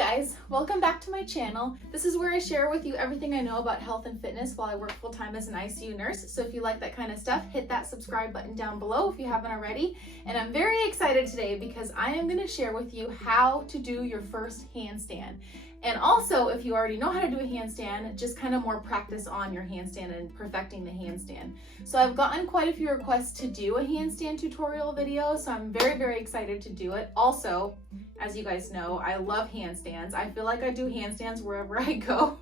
guys, welcome back to my channel. This is where I share with you everything I know about health and fitness while I work full-time as an ICU nurse. So if you like that kind of stuff, hit that subscribe button down below if you haven't already. And I'm very excited today because I am going to share with you how to do your first handstand. And also, if you already know how to do a handstand, just kind of more practice on your handstand and perfecting the handstand. So I've gotten quite a few requests to do a handstand tutorial video, so I'm very excited to do it. Also, as you guys know, I love handstands. I feel like I do handstands wherever I go.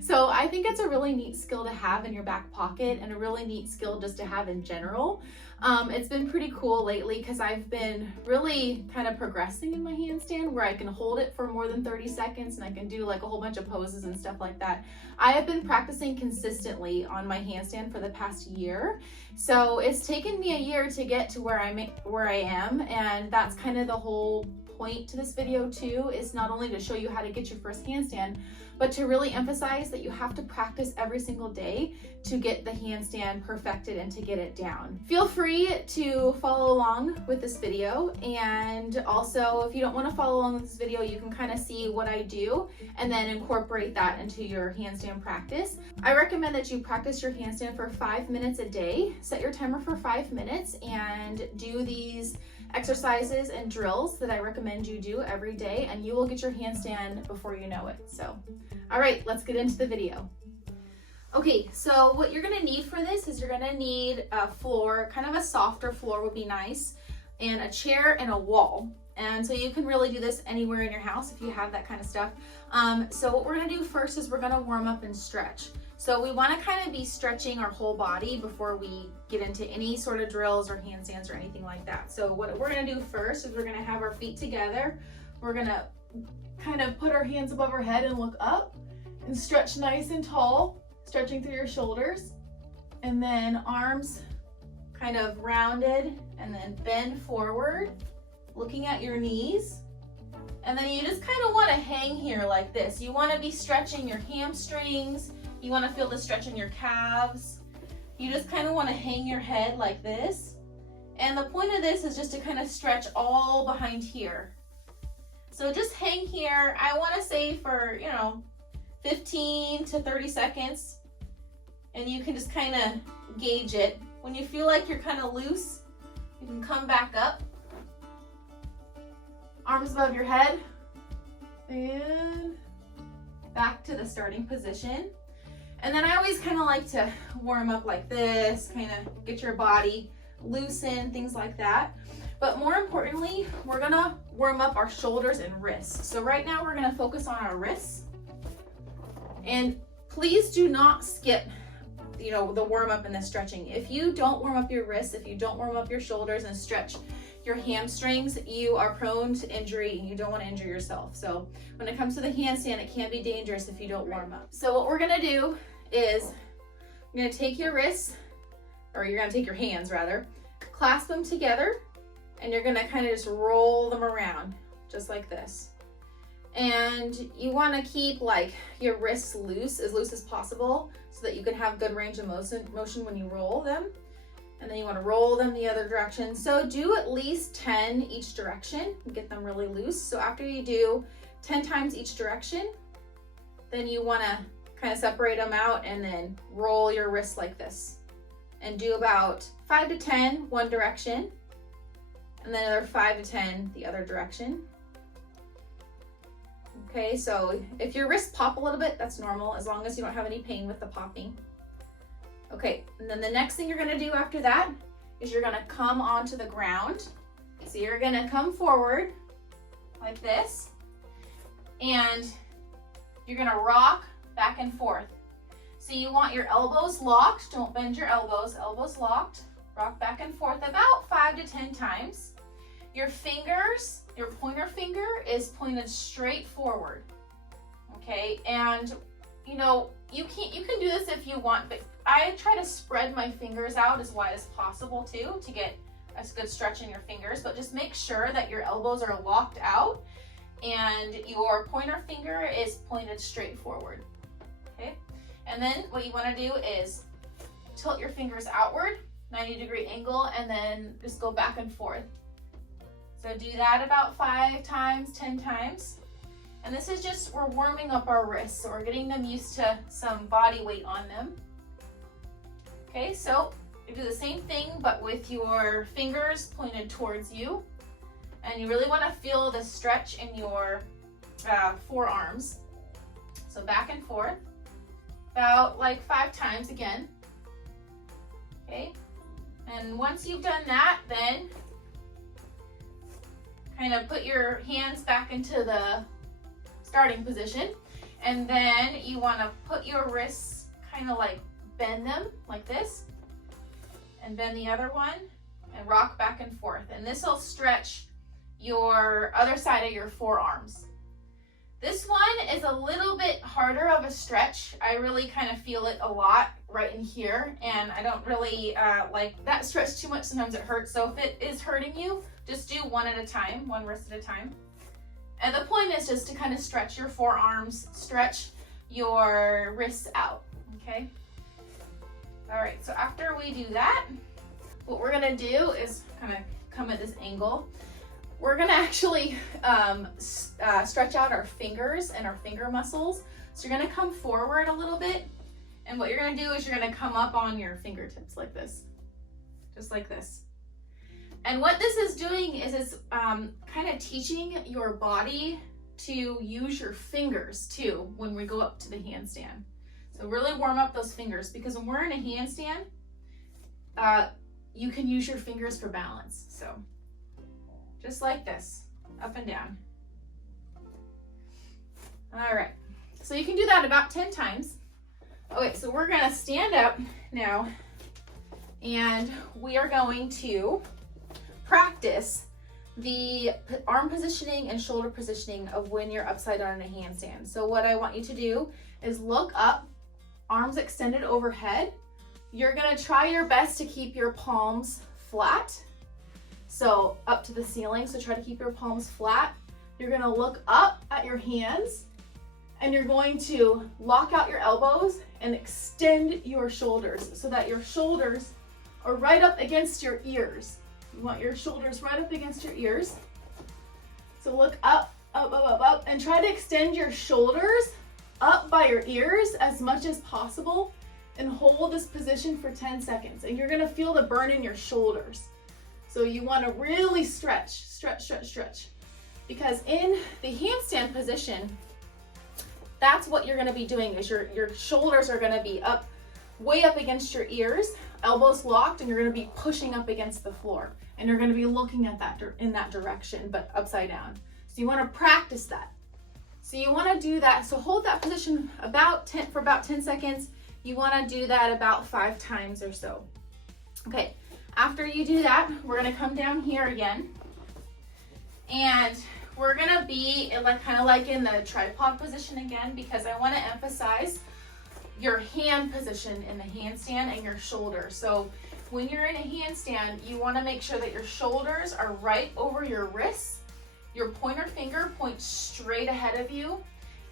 So I think it's a really neat skill to have in your back pocket and a really neat skill just to have in general. It's been pretty cool lately because I've been really kind of progressing in my handstand where I can hold it for more than 30 seconds and I can do like a whole bunch of poses and stuff like that. I have been practicing consistently on my handstand for the past year. So it's taken me a year to get to where I am, and that's kind of the whole point to this video too, is not only to show you how to get your first handstand, but to really emphasize that you have to practice every single day to get the handstand perfected and to get it down. Feel free to follow along with this video, and also if you don't want to follow along with this video, you can kind of see what I do and then incorporate that into your handstand practice. I recommend that you practice your handstand for 5 minutes a day. Set your timer for 5 minutes and do these exercises and drills that I recommend you do every day, and you will get your handstand before you know it. So, all right, let's get into the video. Okay, so what you're gonna need for this is you're gonna need a floor, kind of a softer floor would be nice, and a chair and a wall. And so you can really do this anywhere in your house if you have that kind of stuff. So what we're gonna do first is we're gonna warm up and stretch. So we wanna kind of be stretching our whole body before we get into any sort of drills or handstands or anything like that. So what we're gonna do first is we're gonna have our feet together. We're gonna kind of put our hands above our head and look up and stretch nice and tall, stretching through your shoulders. And then arms kind of rounded, and then bend forward, looking at your knees. And then you just kind of wanna hang here like this. You wanna be stretching your hamstrings. You want to feel the stretch in your calves. You just kind of want to hang your head like this. And the point of this is just to kind of stretch all behind here. So just hang here, I want to say for, 15 to 30 seconds. And you can just kind of gauge it. When you feel like you're kind of loose, you can come back up. Arms above your head. And back to the starting position. And then I always kind of like to warm up like this, kind of get your body loosened, things like that. But more importantly, we're gonna warm up our shoulders and wrists. So right now we're gonna focus on our wrists. And please do not skip, the warm up and the stretching. If you don't warm up your wrists, if you don't warm up your shoulders and stretch your hamstrings, you are prone to injury and you don't want to injure yourself. So when it comes to the handstand, it can be dangerous if you don't warm up. So what we're gonna do is you're gonna take your wrists, or you're gonna take your hands rather, clasp them together, and you're gonna kind of just roll them around, just like this. And you wanna keep like your wrists loose as possible so that you can have good range of motion when you roll them. And then you wanna roll them the other direction. So do at least 10 each direction, get them really loose. So after you do 10 times each direction, then you wanna kind of separate them out and then roll your wrists like this. And do about 5 to 10 one direction, and then another 5 to 10 the other direction. Okay, so if your wrists pop a little bit, that's normal, as long as you don't have any pain with the popping. Okay, and then the next thing you're gonna do after that is you're gonna come onto the ground. So you're gonna come forward like this, and you're gonna rock back and forth. So you want your elbows locked, don't bend your elbows, elbows locked, rock back and forth about 5 to 10 times. Your fingers, your pointer finger is pointed straight forward, okay? And you can do this if you want, but I try to spread my fingers out as wide as possible too, to get a good stretch in your fingers, but just make sure that your elbows are locked out and your pointer finger is pointed straight forward, okay? And then what you wanna do is tilt your fingers outward, 90-degree angle, and then just go back and forth. So do that about 5 times, 10 times. And this is just, we're warming up our wrists, so we're getting them used to some body weight on them. Okay, so you do the same thing, but with your fingers pointed towards you. And you really want to feel the stretch in your forearms. So back and forth, about like 5 times again. Okay, and once you've done that, then kind of put your hands back into the starting position, and then you want to put your wrists kind of like bend them like this, and bend the other one and rock back and forth, and this will stretch your other side of your forearms. This one is a little bit harder of a stretch. I really kind of feel it a lot right in here, and I don't really like that stretch too much. Sometimes it hurts, so if it is hurting you, just do one at a time, one wrist at a time. And the point is just to kind of stretch your forearms, stretch your wrists out, okay? All right, so after we do that, what we're gonna do is kind of come at this angle. We're gonna actually stretch out our fingers and our finger muscles. So you're gonna come forward a little bit, and what you're gonna do is you're gonna come up on your fingertips like this, just like this. And what this is doing is it's kind of teaching your body to use your fingers too when we go up to the handstand. So really warm up those fingers, because when we're in a handstand, you can use your fingers for balance. So just like this, up and down. All right, so you can do that about 10 times. Okay, so we're gonna stand up now, and we are going to practice the arm positioning and shoulder positioning of when you're upside down in a handstand. So what I want you to do is look up, arms extended overhead. You're gonna try your best to keep your palms flat, so up to the ceiling, so try to keep your palms flat. You're gonna look up at your hands, and you're going to lock out your elbows and extend your shoulders so that your shoulders are right up against your ears. You want your shoulders right up against your ears. So look up, up, up, up, up, and try to extend your shoulders up by your ears as much as possible, and hold this position for 10 seconds. And you're gonna feel the burn in your shoulders. So you wanna really stretch, stretch, stretch, stretch. Because in the handstand position, that's what you're gonna be doing, is your shoulders are gonna be up, way up against your ears, elbows locked, and you're gonna be pushing up against the floor. And you're gonna be looking at that in that direction, but upside down. So you wanna practice that. So you wanna do that, so hold that position for about 10 seconds. You wanna do that about 5 times or so. Okay, after you do that, we're gonna come down here again. And we're gonna be kind of like in the tripod position again, because I wanna emphasize your hand position in the handstand and your shoulder. So when you're in a handstand, you wanna make sure that your shoulders are right over your wrists, your pointer finger points straight ahead of you,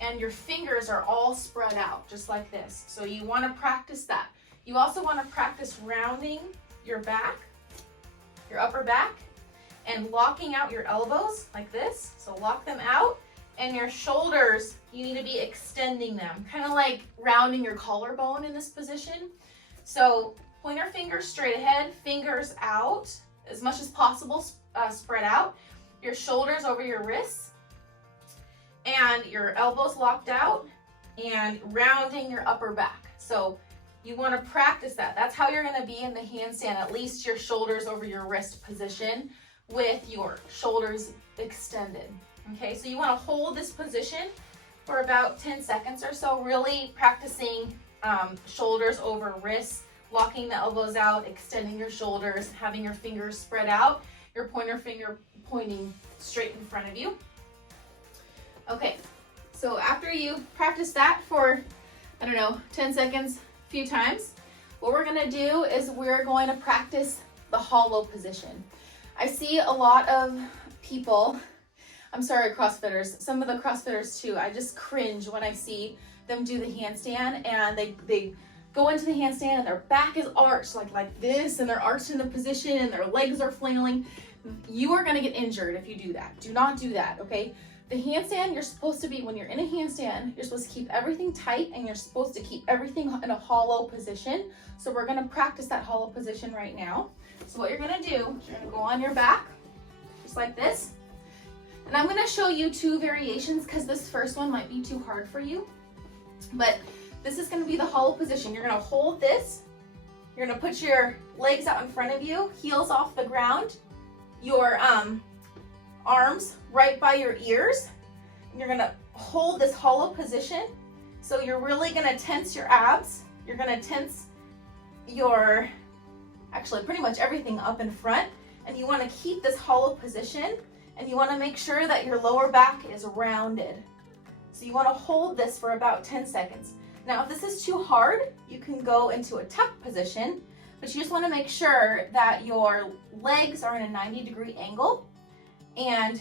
and your fingers are all spread out, just like this. So you wanna practice that. You also wanna practice rounding your back, your upper back, and locking out your elbows like this. So lock them out, and your shoulders, you need to be extending them, kind of like rounding your collarbone in this position. So pointer fingers straight ahead, fingers out as much as possible, spread out. Your shoulders over your wrists, and your elbows locked out, and rounding your upper back. So you want to practice that. That's how you're going to be in the handstand, at least your shoulders over your wrist position with your shoulders extended. Okay, so you want to hold this position for about 10 seconds or so, really practicing shoulders over wrists, locking the elbows out, extending your shoulders, having your fingers spread out, your pointer finger pointing straight in front of you. Okay, so after you practice that for, 10 seconds, a few times, what we're gonna do is we're going to practice the hollow position. I see a lot of people, I'm sorry, CrossFitters, some of the CrossFitters too, I just cringe when I see them do the handstand, and they go into the handstand and their back is arched like this, and they're arched in the position and their legs are flailing. You are gonna get injured if you do that. Do not do that, okay? The handstand, you're supposed to be, when you're in a handstand, you're supposed to keep everything tight and you're supposed to keep everything in a hollow position. So we're gonna practice that hollow position right now. So what you're gonna do is you're gonna go on your back, just like this. And I'm gonna show you 2 variations because this first one might be too hard for you. But this is gonna be the hollow position. You're gonna hold this. You're gonna put your legs out in front of you, heels off the ground, your arms right by your ears. And you're gonna hold this hollow position. So you're really gonna tense your abs. You're gonna tense your, actually pretty much everything up in front. And you wanna keep this hollow position, and you wanna make sure that your lower back is rounded. So you wanna hold this for about 10 seconds. Now, if this is too hard, you can go into a tuck position, but you just wanna make sure that your legs are in a 90-degree angle, and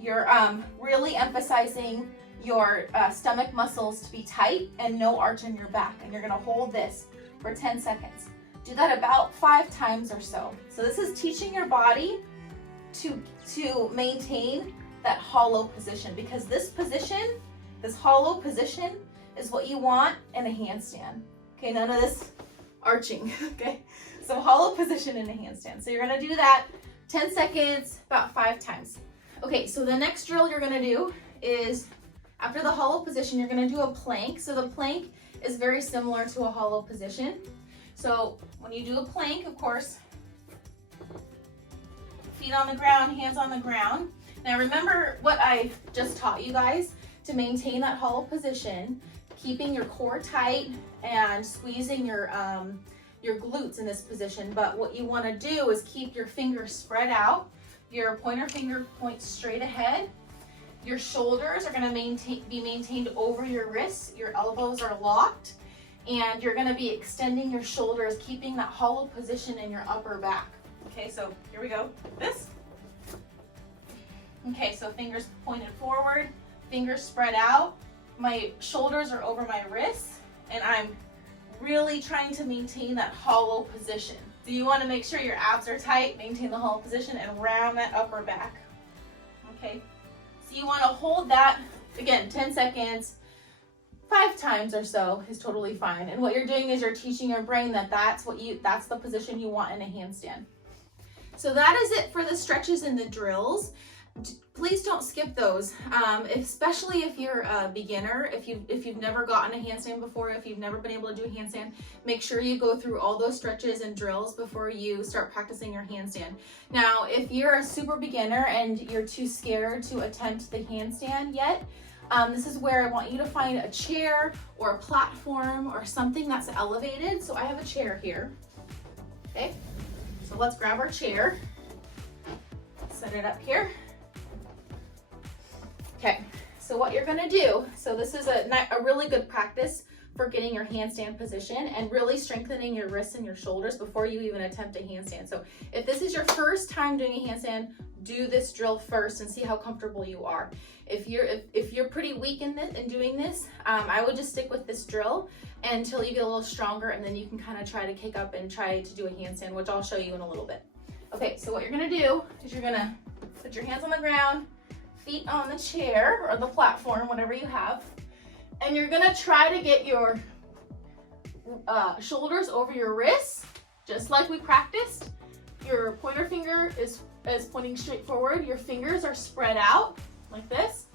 you're really emphasizing your stomach muscles to be tight and no arch in your back. And you're gonna hold this for 10 seconds. Do that about 5 times or so. So this is teaching your body to maintain that hollow position, because this position, this hollow position, is what you want in a handstand. Okay, none of this arching, okay? So hollow position in a handstand. So you're gonna do that 10 seconds, about 5 times. Okay, so the next drill you're gonna do is, after the hollow position, you're gonna do a plank. So the plank is very similar to a hollow position. So when you do a plank, of course, feet on the ground, hands on the ground. Now remember what I just taught you guys to maintain that hollow position, keeping your core tight and squeezing your glutes in this position. But what you want to do is keep your fingers spread out. Your pointer finger points straight ahead. Your shoulders are going to be maintained over your wrists. Your elbows are locked. And you're going to be extending your shoulders, keeping that hollow position in your upper back. Okay, so here we go. This. Okay, so fingers pointed forward, fingers spread out. My shoulders are over my wrists, and I'm really trying to maintain that hollow position. So you want to make sure your abs are tight, maintain the hollow position, and round that upper back. Okay, so you want to hold that, again, 10 seconds, 5 times or so is totally fine. And what you're doing is you're teaching your brain that that's the position you want in a handstand. So that is it for the stretches and the drills. Please don't skip those, especially if you're a beginner. If you've never gotten a handstand before, if you've never been able to do a handstand, make sure you go through all those stretches and drills before you start practicing your handstand. Now, if you're a super beginner and you're too scared to attempt the handstand yet, this is where I want you to find a chair or a platform or something that's elevated. So I have a chair here. Okay, so let's grab our chair, set it up here. Okay, so what you're gonna do, so this is a really good practice for getting your handstand position and really strengthening your wrists and your shoulders before you even attempt a handstand. So if this is your first time doing a handstand, do this drill first and see how comfortable you are. If you're pretty weak in doing this, I would just stick with this drill until you get a little stronger, and then you can kind of try to kick up and try to do a handstand, which I'll show you in a little bit. Okay, so what you're gonna do is you're gonna put your hands on the ground, feet on the chair or the platform, whatever you have, and you're gonna try to get your shoulders over your wrists, just like we practiced. Your pointer finger is pointing straight forward. Your fingers are spread out like this,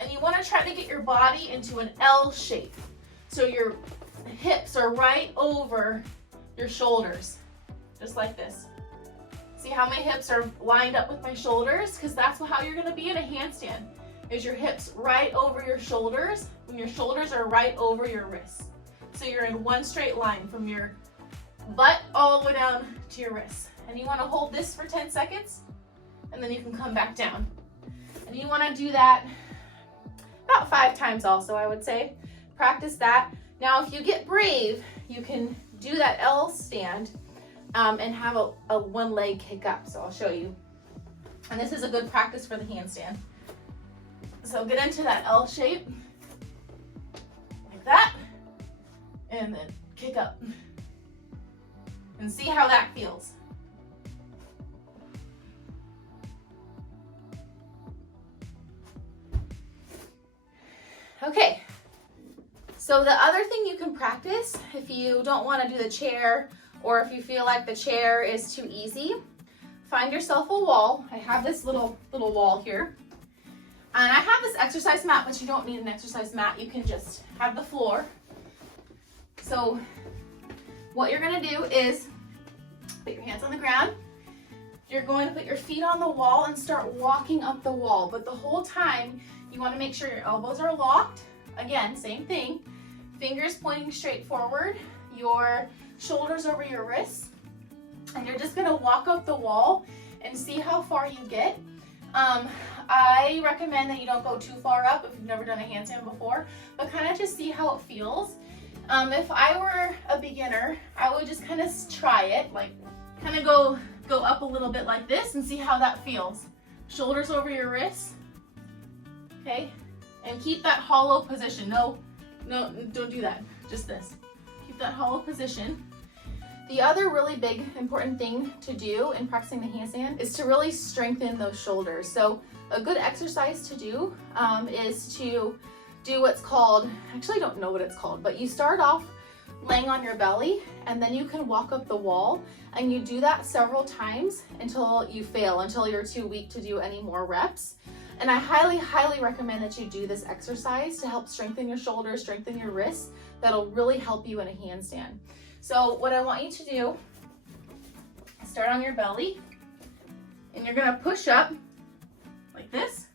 and you want to try to get your body into an L shape. So your hips are right over your shoulders, just like this. See how my hips are lined up with my shoulders? Because that's how you're gonna be in a handstand, is your hips right over your shoulders when your shoulders are right over your wrists. So you're in one straight line from your butt all the way down to your wrists. And you wanna hold this for 10 seconds, and then you can come back down. And you wanna do that about 5 times also, I would say. Practice that. Now, if you get brave, you can do that L stand and have a one leg kick up. So I'll show you. And this is a good practice for the handstand. So get into that L shape, like that, and then kick up. And see how that feels. Okay, so the other thing you can practice if you don't want to do the chair, or if you feel like the chair is too easy, find yourself a wall. I have this little wall here. And I have this exercise mat, but you don't need an exercise mat. You can just have the floor. So what you're gonna do is put your hands on the ground. You're going to put your feet on the wall and start walking up the wall. But the whole time, you wanna make sure your elbows are locked. Again, same thing. Fingers pointing straight forward, your shoulders over your wrists. And you're just gonna walk up the wall and see how far you get. I recommend that you don't go too far up if you've never done a handstand before, but kind of just see how it feels. If I were a beginner, I would just kind of try it, like kind of go up a little bit like this and see how that feels. Shoulders over your wrists, okay? And keep that hollow position. No, don't do that, just this. Keep that hollow position. The other really big important thing to do in practicing the handstand is to really strengthen those shoulders. So a good exercise to do is to do what's called, actually I don't know what it's called, but you start off laying on your belly and then you can walk up the wall, and you do that several times until you fail, until you're too weak to do any more reps. And I highly, highly recommend that you do this exercise to help strengthen your shoulders, strengthen your wrists. That'll really help you in a handstand. So what I want you to do is start on your belly, and you're gonna push up like this,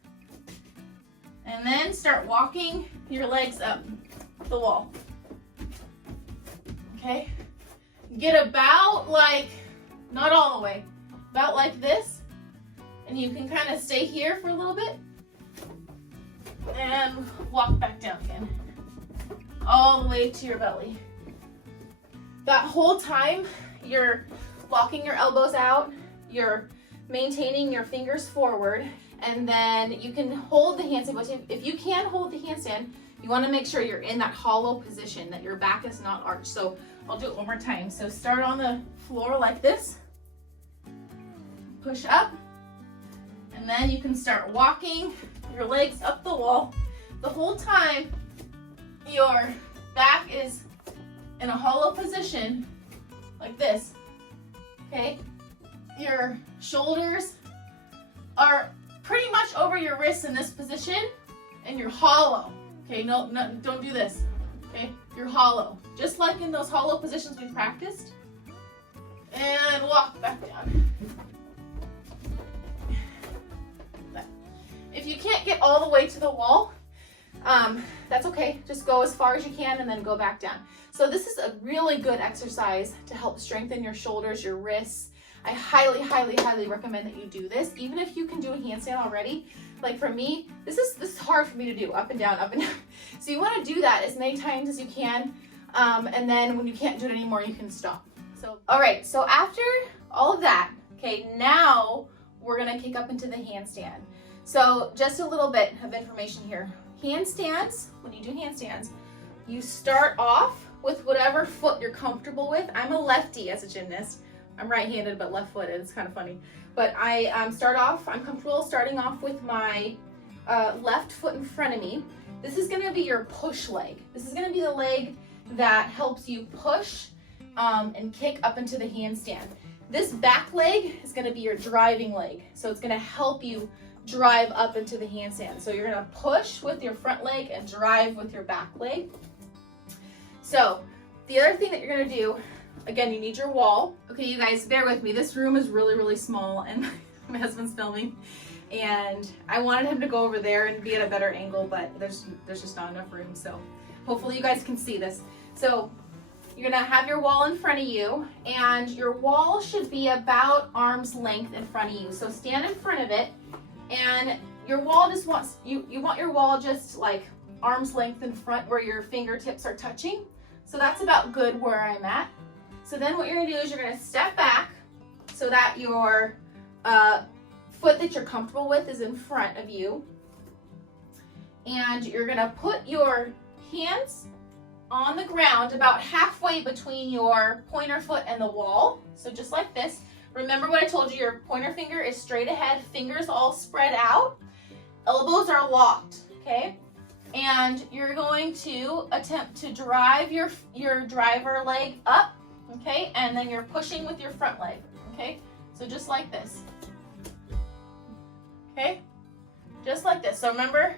and then start walking your legs up the wall. Okay? Get about like, not all the way, about like this, and you can kind of stay here for a little bit, and walk back down again, all the way to your belly. That whole time, you're locking your elbows out, you're maintaining your fingers forward, and then you can hold the handstand. But if you can hold the handstand, you want to make sure you're in that hollow position, that your back is not arched. So I'll do it one more time. So start on the floor like this, push up, and then you can start walking your legs up the wall. The whole time, your back is in a hollow position like this, okay? Your shoulders are pretty much over your wrists in this position, and you're hollow, okay? No, don't do this, okay? You're hollow, just like in those hollow positions we practiced. And walk back down. If you can't get all the way to the wall, that's okay. Just go as far as you can and then go back down. So this is a really good exercise to help strengthen your shoulders, your wrists. I highly, highly, highly recommend that you do this. Even if you can do a handstand already, like for me, this is hard for me to do, up and down, up and down. So you want to do that as many times as you can, and then when you can't do it anymore, you can stop. So, all right, so after all of that, okay, now we're gonna kick up into the handstand. So just a little bit of information here. Handstands, when you do handstands, you start off with whatever foot you're comfortable with. I'm a lefty as a gymnast. I'm right-handed but left-footed. It's kind of funny. But I'm comfortable starting off with my left foot in front of me. This is gonna be your push leg. This is gonna be the leg that helps you push and kick up into the handstand. This back leg is gonna be your driving leg. So it's gonna help you drive up into the handstand. So you're gonna push with your front leg and drive with your back leg. So the other thing that you're gonna do, again, you need your wall. Okay, you guys, bear with me. This room is really, really small, and my husband's filming, and I wanted him to go over there and be at a better angle, but there's just not enough room. So hopefully you guys can see this. So you're gonna have your wall in front of you, and your wall should be about arm's length in front of you. So stand in front of it, and your wall just wants, you want your wall just like arm's length in front where your fingertips are touching. So that's about good where I'm at. So then what you're gonna do is you're gonna step back so that your foot that you're comfortable with is in front of you. And you're gonna put your hands on the ground about halfway between your pointer foot and the wall. So just like this. Remember what I told you, your pointer finger is straight ahead, fingers all spread out, elbows are locked, okay? and you're going to attempt to drive your driver leg up, okay? And then you're pushing with your front leg, okay? So just like this, okay? Just like this. So remember,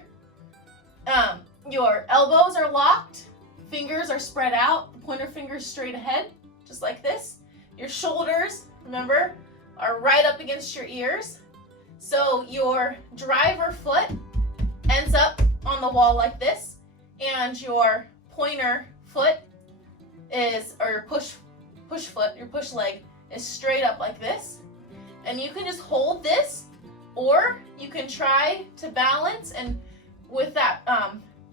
your elbows are locked, fingers are spread out, the pointer finger's straight ahead, just like this. Your shoulders, remember, are right up against your ears. So your driver foot ends up on the wall like this, and your pointer foot is, or your push foot, your push leg is straight up like this. And you can just hold this, or you can try to balance, and with that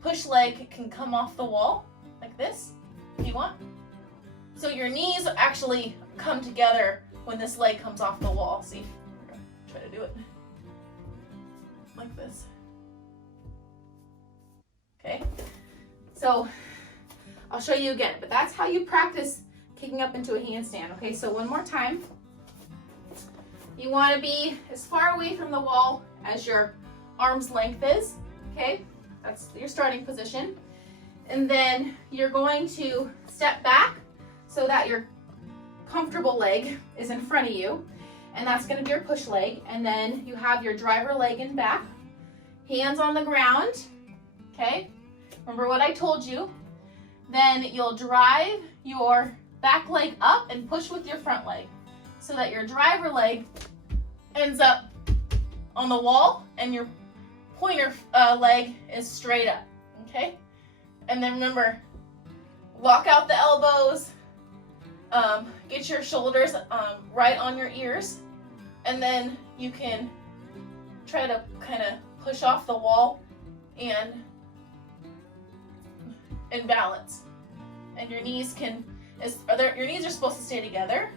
push leg can come off the wall like this if you want. So your knees actually come together when this leg comes off the wall. See, we're gonna try to do it like this. Okay, so I'll show you again, but that's how you practice kicking up into a handstand. Okay, so one more time. You want to be as far away from the wall as your arm's length is. Okay, that's your starting position. And then you're going to step back so that your comfortable leg is in front of you, and that's going to be your push leg. And then you have your driver leg in back, hands on the ground, okay? Remember what I told you. Then you'll drive your back leg up and push with your front leg so that your driver leg ends up on the wall and your pointer leg is straight up, okay? And then remember, lock out the elbows, get your shoulders right on your ears, and then you can try to kind of push off the wall and balance. And your knees your knees are supposed to stay together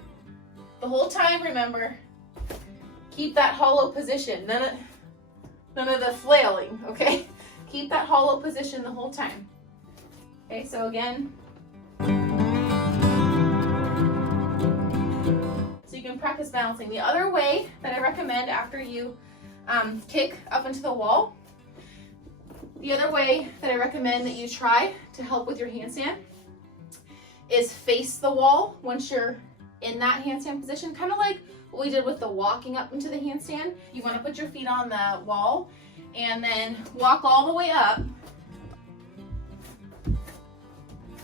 the whole time. Remember, keep that hollow position. None of the flailing, okay? Keep that hollow position the whole time. Okay, so again, so you can practice balancing. The other way that I recommend after you kick up into the wall, the other way that I recommend that you try to help with your handstand is face the wall once you're in that handstand position, kind of like what we did with the walking up into the handstand. You want to put your feet on the wall and then walk all the way up.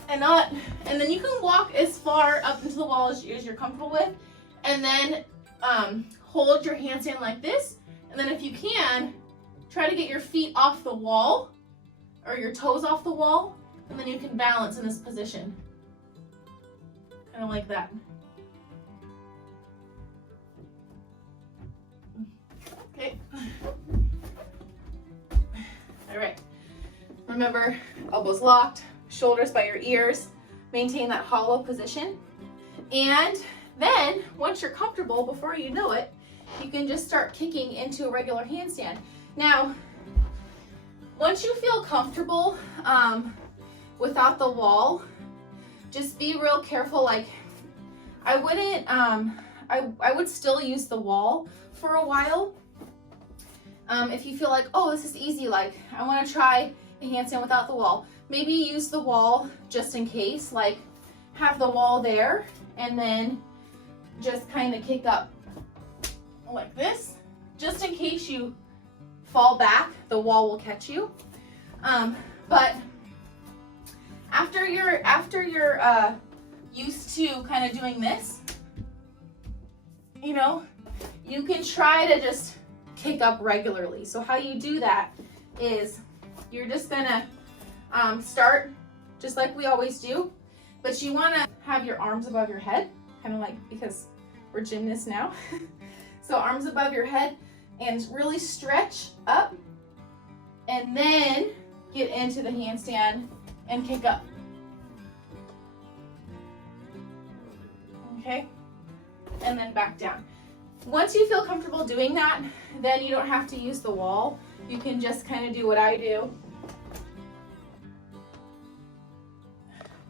And then you can walk as far up into the wall as you're comfortable with, and then hold your handstand like this. And then if you can, try to get your feet off the wall or your toes off the wall, and then you can balance in this position. Kind of like that. Okay. All right. Remember, elbows locked, shoulders by your ears. Maintain that hollow position. And then, once you're comfortable, before you know it, you can just start kicking into a regular handstand. Now, once you feel comfortable without the wall, just be real careful. Like, I wouldn't, I would still use the wall for a while. If you feel like, oh, this is easy, like I want to try a handstand without the wall, maybe use the wall just in case, like have the wall there and then just kind of kick up like this, just in case you fall back, the wall will catch you. But after you're used to kind of doing this, you know, you can try to just kick up regularly. So how you do that is you're just gonna start just like we always do, but you want to have your arms above your head, kind of like, because we're gymnasts now. So arms above your head and really stretch up, and then get into the handstand and kick up. Okay, and then back down. Once you feel comfortable doing that, then you don't have to use the wall. You can just kind of do what I do.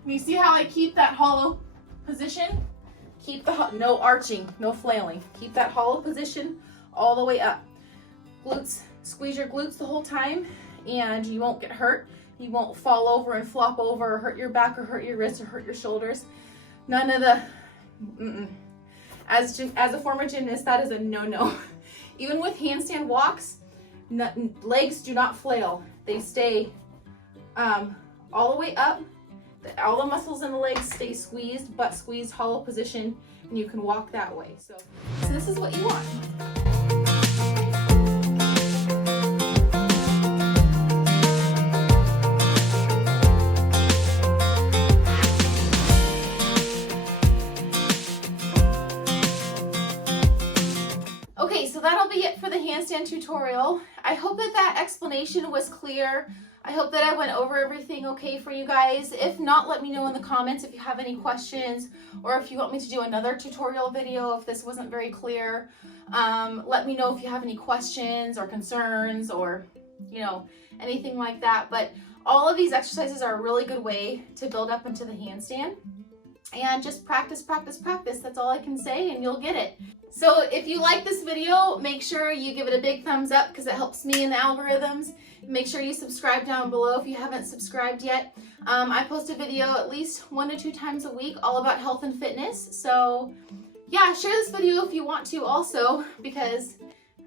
You see how I keep that hollow position? Keep the no arching, no flailing. Keep that hollow position all the way up. Glutes, squeeze your glutes the whole time, and you won't get hurt. You won't fall over and flop over or hurt your back or hurt your wrists or hurt your shoulders. None of the, As a former gymnast, that is a no-no. Even with handstand walks, legs do not flail. They stay all the way up. All the muscles in the legs stay squeezed, butt squeezed, hollow position, and you can walk that way. So this is what you want. Okay, so that'll be it for the handstand tutorial. I hope that explanation was clear. I hope that I went over everything okay for you guys. If not, let me know in the comments if you have any questions, or if you want me to do another tutorial video if this wasn't very clear. Let me know if you have any questions or concerns or, you know, anything like that. But all of these exercises are a really good way to build up into the handstand. And just practice, practice, practice. That's all I can say, and you'll get it. So if you like this video, make sure you give it a big thumbs up because it helps me in the algorithms. Make sure you subscribe down below if you haven't subscribed yet. I post a video at least 1 to 2 times a week all about health and fitness. So yeah, share this video if you want to also, because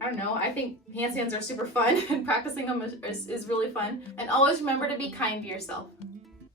I don't know, I think handstands are super fun and practicing them is really fun. And always remember to be kind to yourself.